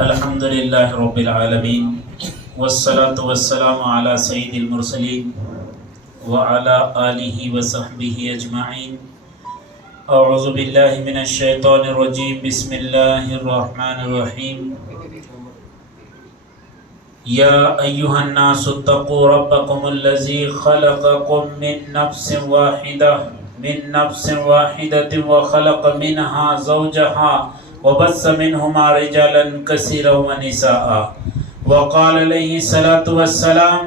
الحمد للہ رب العالمین والصلاة والسلام علی سید المرسلین وعلی آلہ وصحبہ اجمعین۔ اعوذ باللہ من الشیطان الرجیم، بسم اللہ الرحمن الرحیم۔ یا ایہا الناس اتقوا ربکم الذی خلقکم من نفس واحدۃ وخلق منہا زوجہا وبث منہما رجالا کثیرا ونساء وقال علیہ الصلاۃ والسلام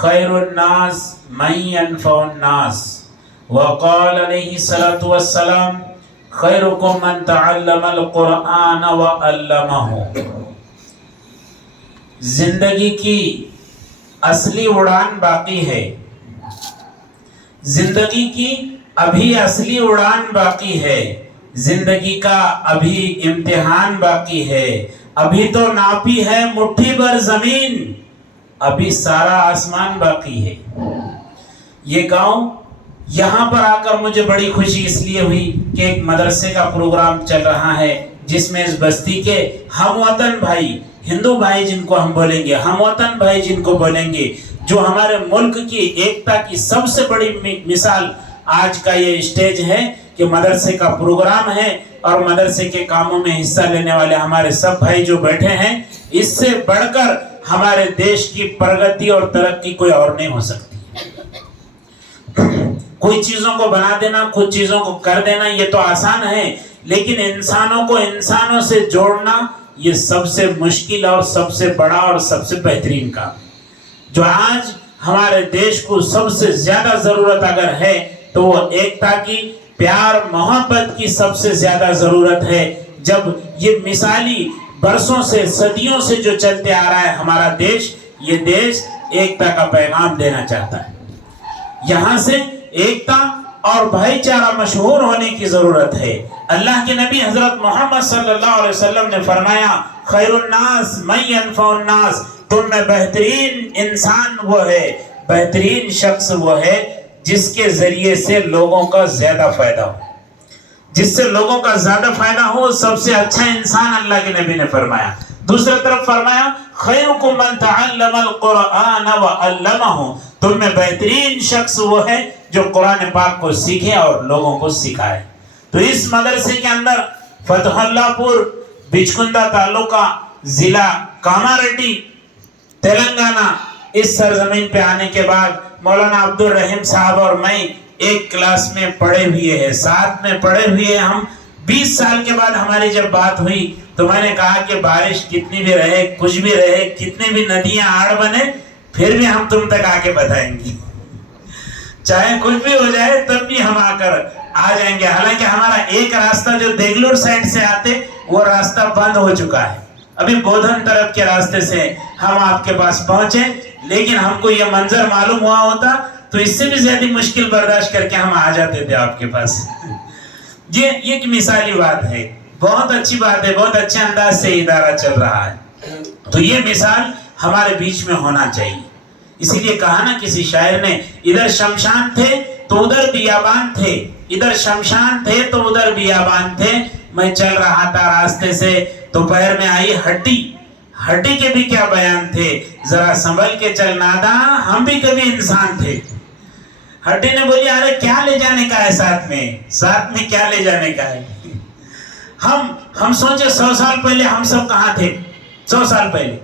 خیر الناس من ینفع الناس وقال علیہ الصلاۃ والسلام خیرکم من تعلم القرآن وعلمہ۔ زندگی کی اصلی اڑان باقی ہے، زندگی کی ابھی اصلی اڑان باقی ہے، زندگی کا ابھی امتحان باقی ہے۔ ابھی تو ناپی ہے مٹھی بھر زمین، ابھی سارا آسمان باقی ہے۔ یہ گاؤں یہاں پر آ کر مجھے بڑی خوشی اس لیے ہوئی کہ ایک مدرسے کا پروگرام چل رہا ہے جس میں اس بستی کے ہم وطن بھائی، ہندو بھائی جن کو ہم بولیں گے، ہم وطن بھائی جن کو بولیں گے، جو ہمارے ملک کی ایکتا کی سب سے بڑی مثال آج کا یہ اسٹیج ہے کہ مدرسے کا پروگرام ہے اور مدرسے کے کاموں میں حصہ لینے والے ہمارے سب بھائی جو بیٹھے ہیں، اس سے بڑھ کر ہمارے دیش کی پرگتی اور ترقی کوئی اور نہیں ہو سکتی۔ کوئی چیزوں کو بنا دینا، کچھ چیزوں کو کر دینا یہ تو آسان ہے، لیکن انسانوں کو انسانوں سے جوڑنا یہ سب سے مشکل اور سب سے بڑا اور سب سے بہترین کام، جو آج ہمارے دیش کو سب سے زیادہ ضرورت اگر ہے تو وہ ایکتا کی، پیار محبت کی سب سے زیادہ ضرورت ہے۔ جب یہ مثالی برسوں سے صدیوں سے جو چلتے آ رہا ہے ہمارا دیش، یہ دیش ایکتا کا پیغام دینا چاہتا ہے۔ یہاں سے ایکتا اور بھائی چارہ مشہور ہونے کی ضرورت ہے۔ اللہ کے نبی حضرت محمد صلی اللہ علیہ وسلم نے فرمایا خیر الناس من ینفع الناس، تم میں بہترین انسان وہ ہے، بہترین شخص وہ ہے جس کے ذریعے سے لوگوں کا زیادہ فائدہ ہو، جس سے لوگوں کا زیادہ فائدہ ہو، سب سے اچھا انسان اللہ کے نبی نے فرمایا۔ دوسری طرف فرمایا خیرکم من تعلم القرآن وعلمہ، تم میں بہترین شخص وہ ہے جو قرآن پاک کو سیکھے اور لوگوں کو سکھائے۔ تو اس مدرسے کے اندر فتح اللہ پور بچکندا تعلقہ ضلع کاماریڈی تلنگانہ، اس سرزمین پہ آنے کے بعد مولانا عبد الرحیم صاحب اور میں ایک کلاس میں پڑھے ہوئے ہیں، ساتھ میں پڑھے ہوئے ہیں ہم۔ 20 سال کے بعد ہماری جب بات ہوئی تو میں نے کہا کہ بارش کتنی بھی رہے، کچھ بھی رہے، کتنی بھی ندیاں آڑ بنے، پھر بھی ہم تم تک آ کے بتائیں گے، چاہے کچھ بھی ہو جائے تب بھی ہم آ جائیں گے۔ حالانکہ ہمارا ایک راستہ جو دیگلور سائڈ سے آتے وہ راستہ بند ہو چکا ہے، ابھی بودھن طرف کے راستے سے ہم آپ کے پاس پہنچے، لیکن ہم کو یہ منظر معلوم ہوا ہوتا تو اس سے بھی زیادہ مشکل برداشت کر کے ہم آ جاتے تھے آپ کے پاس۔ یہ ایک مثالی بات ہے، بہت اچھی بات ہے، بہت اچھے انداز سے ادارہ چل رہا ہے، تو یہ مثال ہمارے بیچ میں ہونا چاہیے۔ اسی لیے کہا نا کسی شاعر نے، ادھر شمشان تھے تو ادھر بیابان تھے، ادھر شمشان تھے تو ادھر بیابان تھے، میں چل رہا تھا راستے سے تو پیر میں آئی ہڈی، ہڈی کے بھی کیا بیان تھے، ذرا سنبھل کے چل ناداں، ہم بھی کبھی انسان تھے۔ ہڈی نے بولی ارے کیا لے جانے کا ہے ساتھ میں کیا لے جانے کا ہے؟ ہم سوچے 100 سال پہلے ہم سب کہاں تھے، 100 سال پہلے،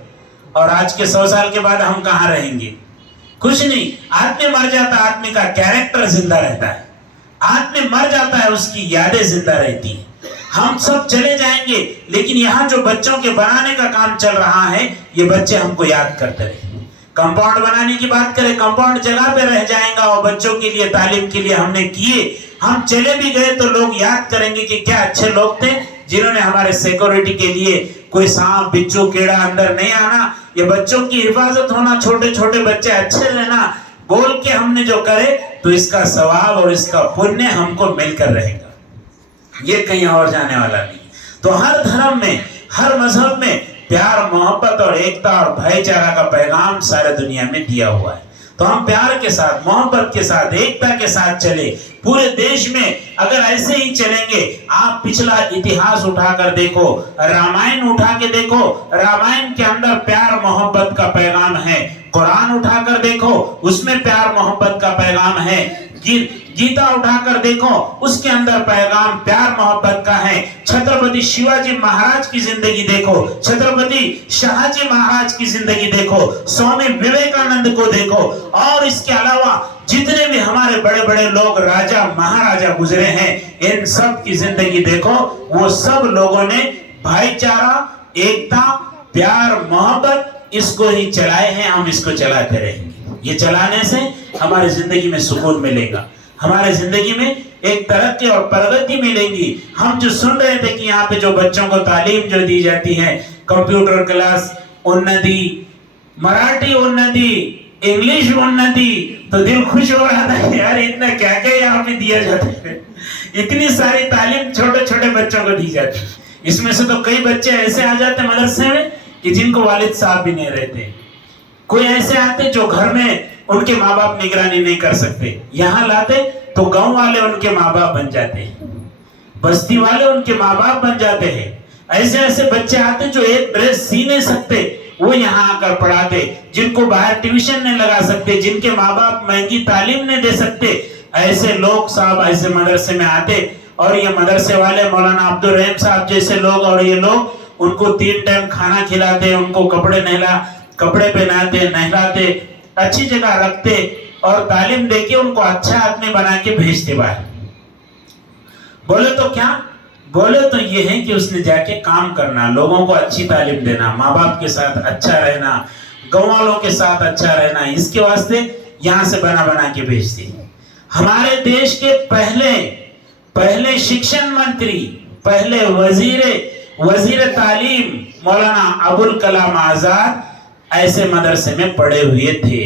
اور آج کے 100 سال کے بعد ہم کہاں رہیں گے؟ کچھ نہیں۔ آدمی مر جاتا ہے، آدمی کا کیریکٹر زندہ رہتا ہے، آدمی مر جاتا ہے اس کی یادیں زندہ رہتی ہیں۔ ہم سب چلے جائیں گے، لیکن یہاں جو بچوں کے بنانے کا کام چل رہا ہے یہ بچے ہم کو یاد کرتے رہیں۔ کمپاؤنڈ بنانے کی بات کریں، کمپاؤنڈ جگہ پہ رہ جائے گا اور بچوں کے لیے تعلیم کے لیے ہم نے کیے، ہم چلے بھی گئے تو لوگ یاد کریں گے کہ کیا اچھے لوگ تھے جنہوں نے ہمارے سیکورٹی کے لیے کوئی سانپ بچھو کیڑا اندر نہیں آنا، یہ بچوں کی حفاظت ہونا، چھوٹے چھوٹے بچے اچھے رہنا، بول کے ہم نے جو کرے تو اس کا ثواب اور اس کا پنیہ ہم کو مل کر رہے گا، یہ کہیں اور جانے والا نہیں۔ تو ہر دھرم میں، ہر مذہب میں پیار محبت اور ایکتا اور بھائی چارہ کا پیغام سارے دنیا میں دیا ہوا ہے۔ تو ہم پیار کے ساتھ، محبت کے ساتھ، ایکتا کے ساتھ چلے، पूरे देश में अगर ऐसे ही चलेंगे, आप पिछला इतिहास उठाकर देखो, रामायण उठा के देखो, रामायण के अंदर प्यार मोहब्बत का पैगाम है। कुरान उठाकर देखो, उसमें प्यार मोहब्बत का पैगाम है। गीता उठाकर देखो, उसके अंदर पैगाम प्यार मोहब्बत का है। छत्रपति शिवाजी महाराज की जिंदगी देखो, छत्रपति शाहजी महाराज की जिंदगी देखो, स्वामी विवेकानंद को देखो, और इसके अलावा जितने भी हमारे बड़े बड़े लोग राजा महाराजा गुजरे हैं, इन सब की जिंदगी देखो। वो सब लोगों ने भाईचारा, एकता, प्यार, मोहब्बत, इसको ही चलाए हैं। हम इसको चलाते रहेंगे। ये चलाने से हमारे जिंदगी में सुकून मिलेगा, हमारे जिंदगी में एक तरक्की और प्रगति मिलेगी। हम जो सुन रहे थे कि यहाँ पे जो बच्चों को तालीम जो दी जाती है, कंप्यूटर क्लास उन्नति, मराठी उन्नति, इंग्लिश उन्नति, तो दिल खुश हो रहा था कि यार इतना क्या क्या यहाँ पे दिया जाता है। इतनी सारी तालीम छोटे छोटे बच्चों को दी जाती है। इसमें से तो कई बच्चे ऐसे आ जाते मदरसे में कि जिनको वालिद साहब भी नहीं रहते। कोई ऐसे आते जो घर में उनके माँ बाप निगरानी नहीं कर सकते, यहाँ लाते तो गांव वाले उनके माँ बाप बन जाते हैं, बस्ती वाले उनके माँ बाप बन जाते हैं। ऐसे ऐसे बच्चे आते जो एक ड्रेस सी नहीं सकते, वो यहाँ आकर पढ़ाते। जिनको बाहर ट्यूशन नहीं लगा सकते, जिनके माँ बाप महंगी तालीम नहीं दे सकते, ऐसे लोग साहब ऐसे मदरसे में आते। और ये मदरसे वाले मौलाना अब्दुल रहीम साहब जैसे लोग और ये लोग उनको 3 टाइम खाना खिलाते, उनको कपड़े पहनाते, नहलाते, अच्छी जगह रखते और तालीम देके उनको अच्छा आदमी बना के भेजते बाहर। बोले तो क्या? बोले तो ये है कि उसने जाके काम करना, लोगों को अच्छी तालीम देना, माँ बाप के साथ अच्छा रहना, गाँव वालों के साथ अच्छा रहना, इसके वास्ते यहाँ से बना के भेजते। हमारे देश के पहले शिक्षण मंत्री, पहले वजीर तालीम मौलाना अबुल कलाम आजाद ऐसे मदरसे में पढ़े हुए थे।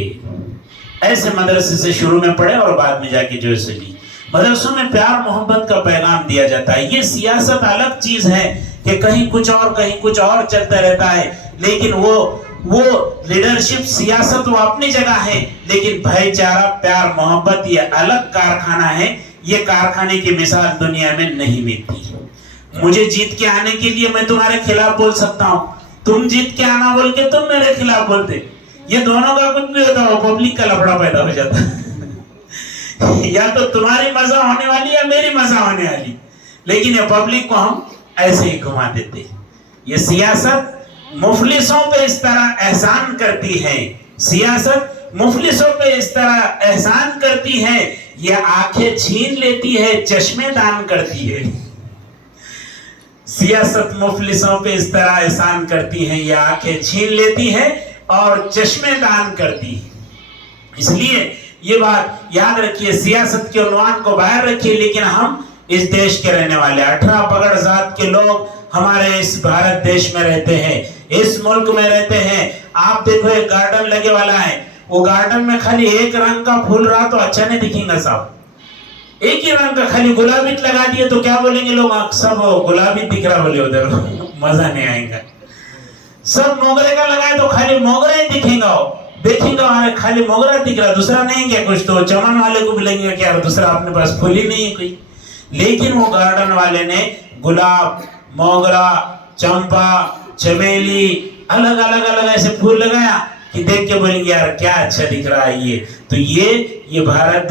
ऐसे मदरसे से शुरू में पढ़े और बाद में जाके जो सली मदरसों में प्यार मोहब्बत का पैगाम दिया जाता है। ये सियासत अलग चीज है कि कहीं कुछ और चलता रहता है, लेकिन वो लीडरशिप सियासत वो अपनी जगह है, लेकिन भाईचारा, प्यार, मोहब्बत ये अलग कारखाना है। ये कारखाने की मिसाल दुनिया में नहीं मिलती। मुझे जीत के आने के लिए मैं तुम्हारे खिलाफ बोल सकता हूँ, तुम जीत के आना बोल के तुम मेरे खिलाफ बोलते, ये दोनों का कुछ भी होता हो, पब्लिक का लफड़ा पैदा हो जाता या तो तुम्हारी मजा होने वाली या मेरी मजा होने वाली, लेकिन ये पब्लिक को हम ऐसे ही घुमा देते। ये सियासत मुफलिसों पे इस तरह एहसान करती है, सियासत मुफलिसों पे इस तरह एहसान करती है, ये आंखें छीन लेती है, चश्मे दान करती है। सियासत मुफलिसों पे इस तरह एहसान करती है, ये आंखें छीन लेती है और चश्मे दान करती है। इसलिए ये बात याद रखिए, सियासत के उन्वान को बाहर रखिए, लेकिन हम इस देश के रहने वाले 18 पगड़ जात के लोग हमारे इस भारत देश में रहते हैं, इस मुल्क में रहते हैं। आप देखो एक गार्डन लगे वाला है, वो गार्डन में खाली एक रंग का फूल रहा तो अच्छा नहीं दिखेगा साहब, एक ही रंग का खाली गुलाबी लगा दिए तो क्या बोलेंगे लोग, सब गुलाबी दिख रहा बोले उधर मजा नहीं आएगा। सब मोगरे का लगाए तो खाली मोगरा ही दिखेगा, देखेगा खाली मोगरा दिख रहा, दूसरा नहीं क्या कुछ, तो चमन वाले को मिलेंगे क्या, दूसरा अपने पास फूल ही नहीं है कोई। लेकिन वो गार्डन वाले ने गुलाब, मोगरा, चंपा, चमेली, अलग अलग ऐसे फूल लगाया कि देख के बोलेंगे यार क्या अच्छा दिख रहा है ये। तो ये भारत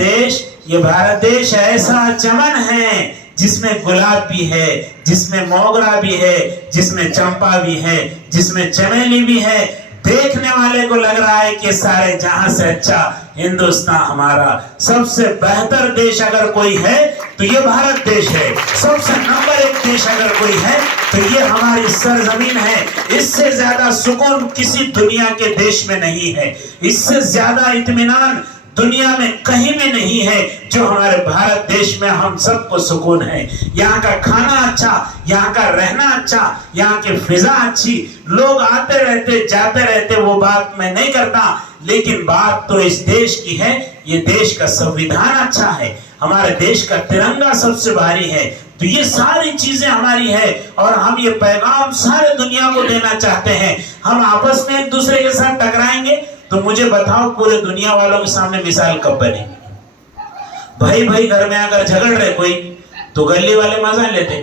देश ऐसा चमन है जिसमें गुलाब भी है, जिसमें मोगरा भी है, जिसमें चंपा भी है, जिसमें चमेली भी है। देखने वाले को लग रहा है कि सारे जहां से अच्छा हिंदुस्तान हमारा, सबसे बेहतर देश अगर कोई है तो ये भारत देश है, सबसे नंबर 1 देश अगर कोई है तो ये हमारी सरजमीन है। इससे ज्यादा सुकून किसी दुनिया के देश में नहीं है, इससे ज्यादा इत्मीनान दुनिया में कहीं में नहीं है जो हमारे भारत देश में हम सबको सुकून है। यहाँ का खाना अच्छा, यहाँ का रहना अच्छा, यहाँ की फिजा अच्छी, लोग आते रहते जाते रहते, वो बात मैं नहीं करता, लेकिन बात तो इस देश की है। ये देश का संविधान अच्छा है, हमारे देश का तिरंगा सबसे भारी है। तो ये सारी चीजें हमारी है और हम ये पैगाम सारे दुनिया को देना चाहते हैं। हम आपस में एक दूसरे के साथ टकराएंगे तो मुझे बताओ पूरे दुनिया वालों के सामने मिसाल कब बनेगी? भाई भाई घर में अगर झगड़ रहे कोई तो गली वाले मजा लेते,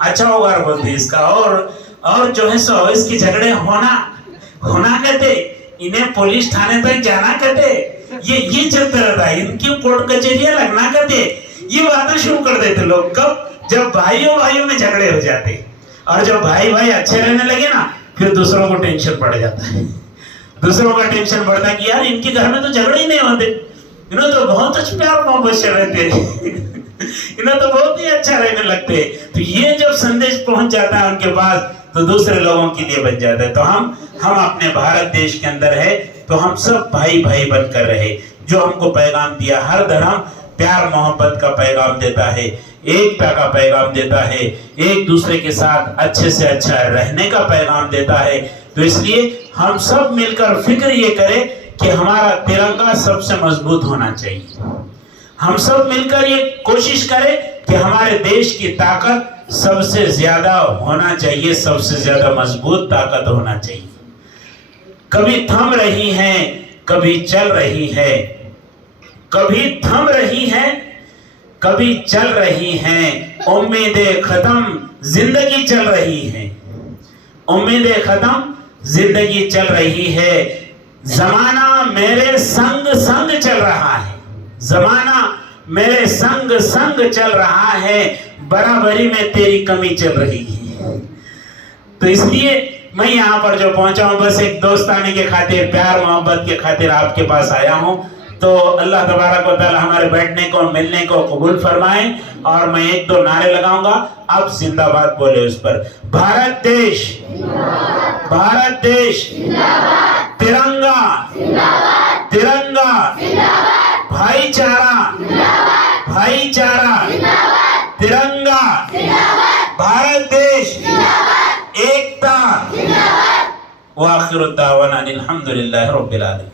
अच्छा होगा बोलते इसका, और जो है सो इसकी झगड़े होना कहते, इन्हें पुलिस थाने तक जाना कहते, ये चलता रहता है, इनकी कोर्ट कचहरियां लगना कहते, ये बातें शुरू कर देते लोग। कब? जब भाइयों में झगड़े हो जाते, और जब भाई अच्छे रहने लगे ना, फिर दूसरों को टेंशन पड़ जाता है, दूसरों का टेंशन बढ़ता है कि यार इनके घर में तो झगड़े ही नहीं होते, इन्हों तो बहुत अच्छा प्यार मोहब्बत से रहते इन्हें तो बहुत ही अच्छा रहने लगते हैं। तो ये जब संदेश पहुंच जाता है उनके पास तो दूसरे लोगों के लिए बन जाता है। तो हम अपने भारत देश के अंदर है तो हम सब भाई बनकर रहे। जो हमको पैगाम दिया, हर धर्म प्यार मोहब्बत का पैगाम देता है, एकता का पैगाम देता है, एक दूसरे के साथ अच्छे से अच्छा रहने का पैगाम देता है। तो इसलिए हम सब मिलकर फिक्र ये करें कि हमारा तिरंगा सबसे मजबूत होना चाहिए। हम सब मिलकर ये कोशिश करें कि हमारे देश की ताकत सबसे ज्यादा होना चाहिए, सबसे ज्यादा मजबूत ताकत होना चाहिए। कभी थम रही है, कभी चल रही है, कभी थम रही है, कभी चल रही है, उम्मीदें खत्म जिंदगी चल रही है, उम्मीदें खत्म जिंदगी चल रही है, जमाना मेरे संग संग चल रहा है, जमाना मेरे संग संग चल रहा है, बराबरी में तेरी कमी चल रही है। तो इसलिए मैं यहाँ पर जो पहुंचा हूँ बस एक दोस्ताने के खातिर, प्यार मोहब्बत के खातिर आपके पास आया हूँ। तो अल्लाह तबारक व तआला हमारे बैठने को मिलने को कबूल फरमाए। और मैं एक दो नारे लगाऊंगा, आप जिंदाबाद बोले उस पर। भारत देश, भारत देश, तिरंगा, तिरंगा, भाईचारा, भाईचारा, तिरंगा, भारत देश, एकता, व आखिर दावाना अनिल हम्दुलिल्लाहि रब्बिल आलमीन।